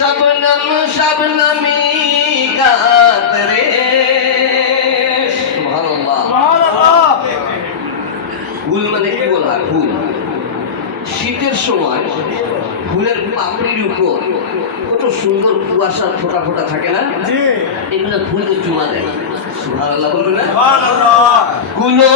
শবনম শবনমি কাতরে। সুবহানাল্লাহ। ফুল মানে কি বলা হয়? ফুল শীতের সময় ফুলের পাপড়ির উপর কত সুন্দর কুয়াশার ফোঁটা ফোঁটা থাকে না? এগুলো ফুলকে চুমা দেয়। সুবহানাল্লাহ বলুন না? সুবহানাল্লাহ। ফুলও